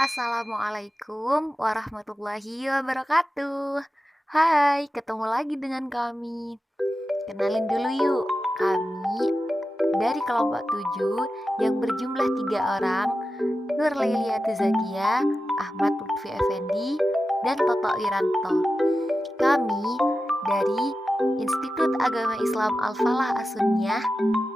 Assalamualaikum warahmatullahi wabarakatuh. Hai, ketemu lagi dengan kami. Kenalin dulu yuk, kami dari kelompok 7 yang berjumlah 3 orang, Nur Lailiatu Zakia, Ahmad Lutfi Effendi, dan Toto Wiranto. Kami dari Institut Agama Islam Al-Falah As-Sunniyah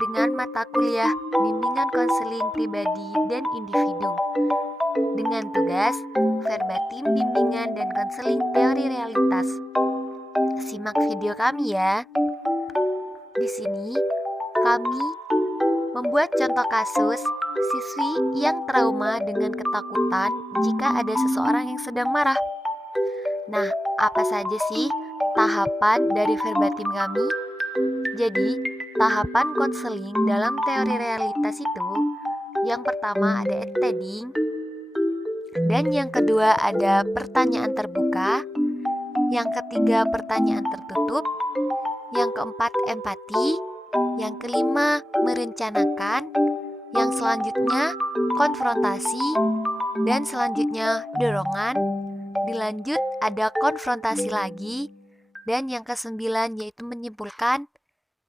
dengan mata kuliah Bimbingan Konseling Pribadi dan Individu dengan tugas verbatim bimbingan dan konseling teori realitas. Simak video kami ya. Di sini kami membuat contoh kasus siswi yang trauma dengan ketakutan jika ada seseorang yang sedang marah. Nah, apa saja sih tahapan dari verbatim kami? Jadi, tahapan konseling dalam teori realitas itu, yang pertama ada embedding, dan yang kedua ada pertanyaan terbuka, yang ketiga pertanyaan tertutup, yang keempat empati, yang kelima merencanakan, yang selanjutnya konfrontasi, dan selanjutnya dorongan, dilanjut ada konfrontasi lagi, dan yang kesembilan yaitu menyimpulkan,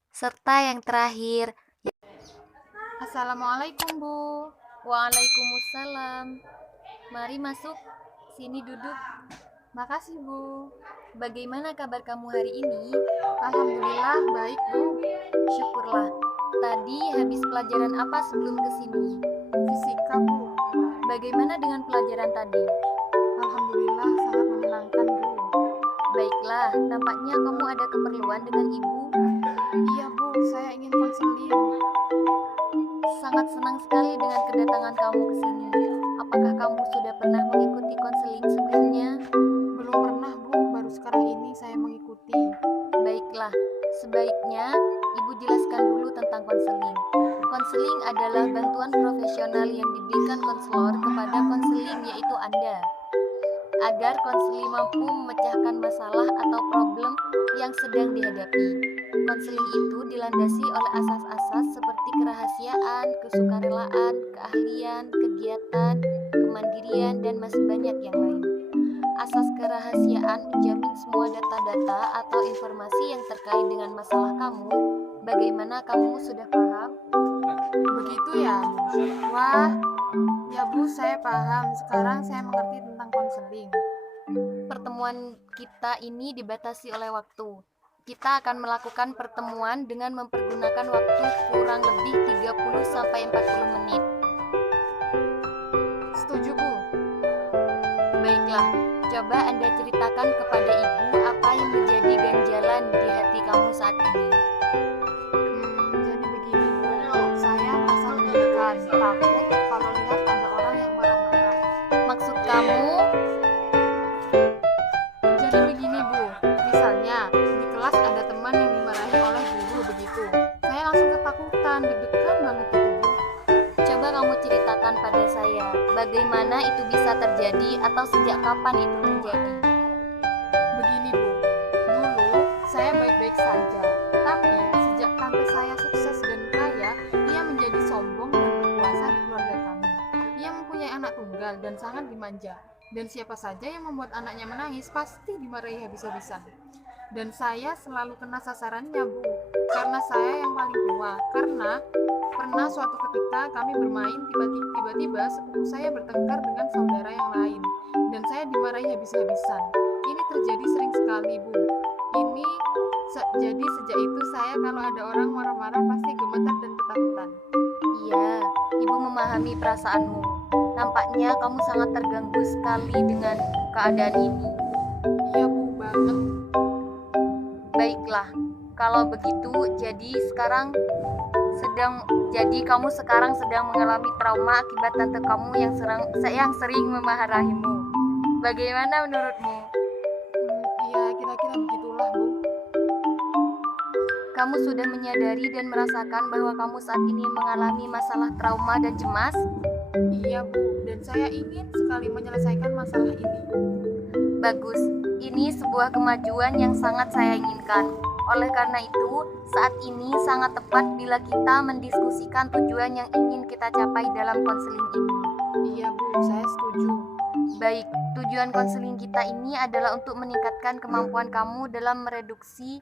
serta yang terakhir. Assalamualaikum Bu. Waalaikumsalam. Mari masuk, sini duduk. Makasih Bu. Bagaimana kabar kamu hari ini? Alhamdulillah baik Bu. Syukurlah. Tadi habis pelajaran apa sebelum kesini? Fisika Bu. Bagaimana dengan pelajaran tadi? Alhamdulillah sangat menyenangkan Bu. Baiklah, tampaknya kamu ada keperluan dengan ibu. Iya Bu, saya ingin konseling. Sangat senang sekali dengan kedatangan kamu ke sini. Apakah kamu sudah pernah mengikuti konseling sebelumnya? Belum pernah Bu, baru sekarang ini saya mengikuti. Baiklah, sebaiknya ibu jelaskan dulu tentang konseling. Konseling adalah bantuan profesional yang diberikan konselor kepada konseling, yaitu Anda, agar konseling mampu memecahkan masalah atau problem yang sedang dihadapi. Konseling itu dilandasi oleh asas-asas seperti kerahasiaan, kesukarelaan, keahlian, kegiatan, kemandirian, dan masih banyak yang lain. Asas kerahasiaan menjamin semua data-data atau informasi yang terkait dengan masalah kamu. Bagaimana, kamu sudah paham? Begitu ya Bu. Wah, ya Bu, saya paham. Sekarang saya mengerti tentang konseling. Pertemuan kita ini dibatasi oleh waktu. Kita akan melakukan pertemuan dengan mempergunakan waktu kurang lebih 30-40 menit. Setuju Bu. Baiklah, coba Anda ceritakan kepada ibu apa yang menjadi ganjalan di hati kamu saat ini. Jadi begini Bu, saya merasa deg-degan, takut kalau lihat ada orang yang marah-marah. Maksud kamu? Jadi begini Bu, misalnya di kelas ada teman yang dimarahi oleh guru begitu. Saya langsung ketakutan, deg-degan banget itu Bu. Coba kamu ceritakan pada saya, bagaimana itu bisa terjadi atau sejak kapan itu terjadi? Begini Bu, dulu saya baik-baik saja, tapi sejak tante saya sukses dan kaya, ia menjadi sombong dan berkuasa di keluarga kami. Ia mempunyai anak tunggal dan sangat dimanja. Dan siapa saja yang membuat anaknya menangis pasti dimarahi habis-habisan. Dan saya selalu kena sasarannya Bu, karena saya yang paling tua. Karena pernah suatu ketika kami bermain, tiba-tiba sepupu saya bertengkar dengan saudara yang lain, dan saya dimarahi habis-habisan. Ini terjadi sering sekali Bu. Jadi sejak itu saya kalau ada orang marah-marah pasti gemetar dan ketakutan. Iya, ibu memahami perasaanmu. Nampaknya kamu sangat terganggu sekali dengan keadaan ini. Iya Bu, banget. Baiklah, kalau begitu kamu sekarang sedang mengalami trauma akibat tante kamu yang sering memarahimu. Bagaimana menurutmu? Iya, kira-kira begitulah Bu. Kamu sudah menyadari dan merasakan bahwa kamu saat ini mengalami masalah trauma dan cemas? Iya Bu, dan saya ingin sekali menyelesaikan masalah ini. Bagus, ini sebuah kemajuan yang sangat saya inginkan. Oleh karena itu, saat ini sangat tepat bila kita mendiskusikan tujuan yang ingin kita capai dalam konseling ini. Iya Bu, saya setuju setuju. Baik, tujuan konseling kita ini adalah untuk meningkatkan kemampuan kamu dalam mereduksi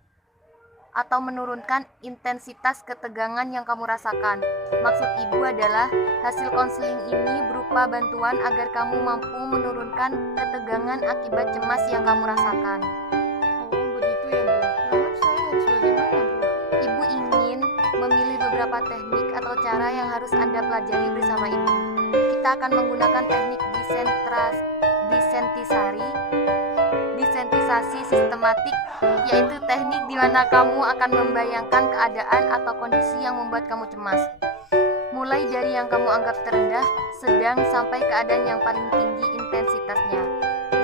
atau menurunkan intensitas ketegangan yang kamu rasakan. Maksud Ibu adalah hasil konseling ini berupa bantuan agar kamu mampu menurunkan ketegangan akibat cemas yang kamu rasakan. Oh, begitu ya, Bu. Lalu saya harus bagaimana, Bu? Ibu ingin memilih beberapa teknik atau cara yang harus Anda pelajari bersama Ibu. Kita akan menggunakan teknik desentisasi sistematik, yaitu teknik di mana kamu akan membayangkan keadaan atau kondisi yang membuat kamu cemas. Mulai dari yang kamu anggap terendah, sedang, sampai keadaan yang paling tinggi intensitasnya.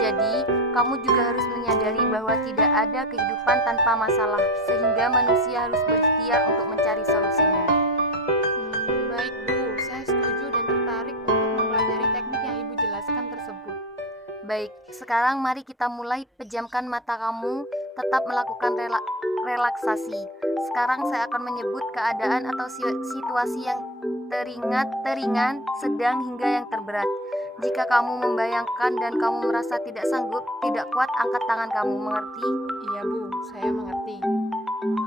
Jadi, kamu juga harus menyadari bahwa tidak ada kehidupan tanpa masalah, sehingga manusia harus berikhtiar untuk mencari solusinya. Baik, Bu. Saya setuju dan tertarik untuk mempelajari teknik yang Ibu jelaskan tersebut. Baik, sekarang mari kita mulai. Pejamkan mata kamu, tetap melakukan relaksasi. Sekarang saya akan menyebut keadaan atau situasi yang teringan, sedang, hingga yang terberat. Jika kamu membayangkan dan kamu merasa tidak sanggup, tidak kuat, angkat tangan kamu. Mengerti? Iya, Bu. Saya mengerti.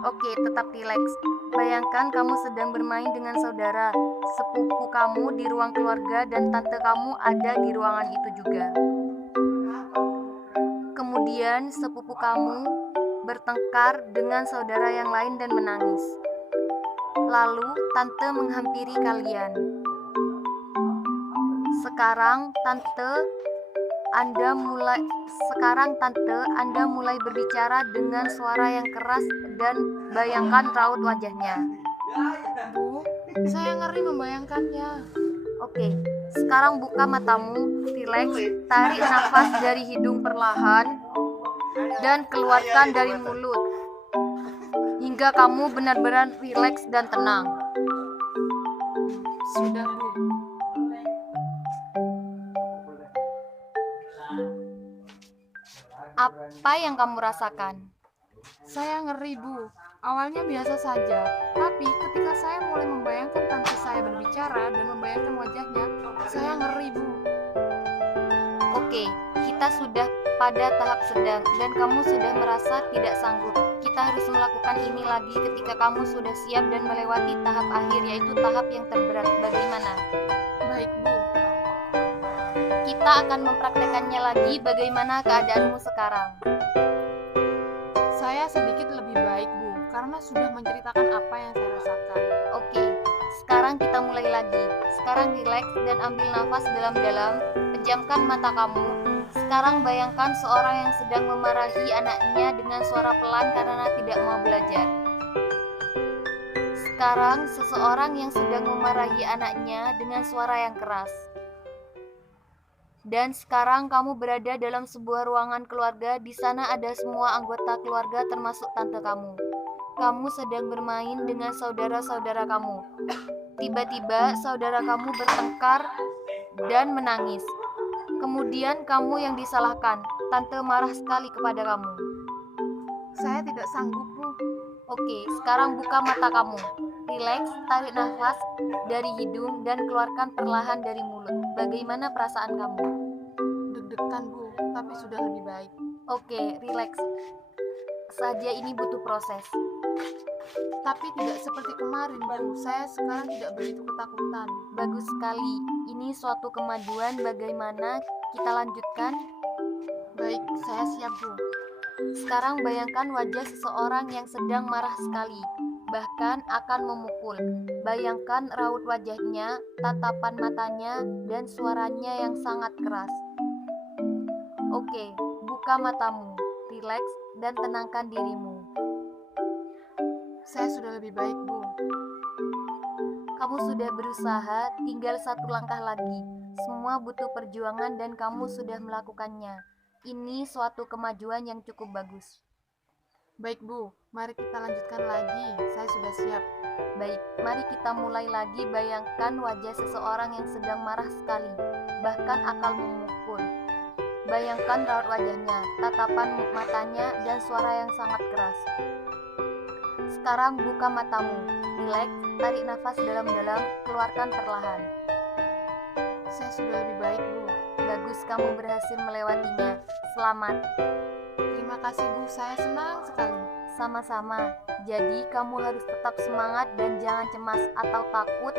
Oke, tetap rileks. Bayangkan kamu sedang bermain dengan saudara, sepupu kamu di ruang keluarga, dan tante kamu ada di ruangan itu juga. Kemudian sepupu kamu bertengkar dengan saudara yang lain dan menangis. Lalu tante menghampiri kalian. Sekarang tante Anda mulai berbicara dengan suara yang keras dan bayangkan raut wajahnya. Bu, saya ngeri membayangkannya. Oke, sekarang buka matamu, rileks, tarik nafas dari hidung perlahan dan keluarkan dari mulut hingga kamu benar-benar rileks dan tenang. Sudah, Bu. Apa yang kamu rasakan? Saya ngeri, Bu. Awalnya biasa saja, tapi ketika saya mulai membayangkan tante saya berbicara dan membayangkan wajahnya, saya ngeri, Bu. Oke, kita sudah pada tahap sedang dan kamu sudah merasa tidak sanggup. Kita harus melakukan ini lagi ketika kamu sudah siap dan melewati tahap akhir, yaitu tahap yang terberat. Bagaimana? Baik, Bu. Kita akan mempraktekannya lagi. Bagaimana keadaanmu sekarang? Saya sedikit lebih baik, Bu, karena sudah menceritakan apa yang saya rasakan. Oke, sekarang kita mulai lagi. Sekarang rileks dan ambil nafas dalam-dalam. Pejamkan mata kamu. Sekarang bayangkan seorang yang sedang memarahi anaknya dengan suara pelan karena tidak mau belajar. Sekarang seseorang yang sedang memarahi anaknya dengan suara yang keras. Dan sekarang kamu berada dalam sebuah ruangan keluarga. Di sana ada semua anggota keluarga termasuk tante kamu. Kamu sedang bermain dengan saudara-saudara kamu. Tiba-tiba saudara kamu bertengkar dan menangis. Kemudian kamu yang disalahkan. Tante marah sekali kepada kamu. Saya tidak sanggup, Bu. Oke, sekarang buka mata kamu. Rileks, tarik nafas dari hidung dan keluarkan perlahan dari mulut. Bagaimana perasaan kamu? Deg-degan, Bu, tapi sudah lebih baik. Oke, rileks saja, ini butuh proses. Tapi tidak seperti kemarin, Bu. Saya sekarang tidak begitu ketakutan. Bagus sekali. Ini suatu kemajuan. Bagaimana kita lanjutkan? Baik, saya siap, Bu. Sekarang bayangkan wajah seseorang yang sedang marah sekali, bahkan akan memukul. Bayangkan raut wajahnya, tatapan matanya, dan suaranya yang sangat keras. Oke, buka matamu, rileks, dan tenangkan dirimu. Saya sudah lebih baik, Bu. Kamu sudah berusaha, tinggal satu langkah lagi. Semua butuh perjuangan dan kamu sudah melakukannya. Ini suatu kemajuan yang cukup bagus. Baik, Bu. Mari kita lanjutkan lagi. Saya sudah siap. Baik, mari kita mulai lagi. Bayangkan wajah seseorang yang sedang marah sekali, bahkan akan memukul. Bayangkan raut wajahnya, tatapan matanya, dan suara yang sangat keras. Sekarang buka matamu, rileks, tarik nafas dalam-dalam, keluarkan perlahan. Saya sudah lebih baik, Bu. Bagus kamu berhasil melewatinya. Selamat. Terima kasih Bu, saya senang sekali. Sama-sama. Jadi kamu harus tetap semangat dan jangan cemas atau takut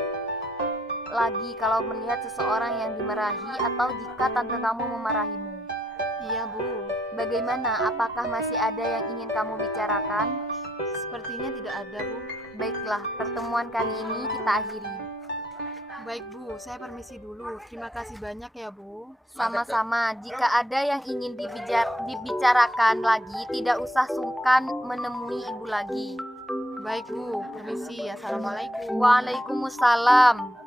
lagi kalau melihat seseorang yang dimarahi atau jika tante kamu memarahimu. Iya Bu, Bagaimana? Apakah masih ada yang ingin kamu bicarakan? sepertinya tidak ada Bu. Baiklah, pertemuan kali ini kita akhiri. Baik Bu, saya permisi dulu. Terima kasih banyak ya Bu. Sama-sama. Jika ada yang ingin dibicarakan lagi, tidak usah sungkan menemui ibu lagi. Baik Bu, permisi. Assalamualaikum. Waalaikumsalam.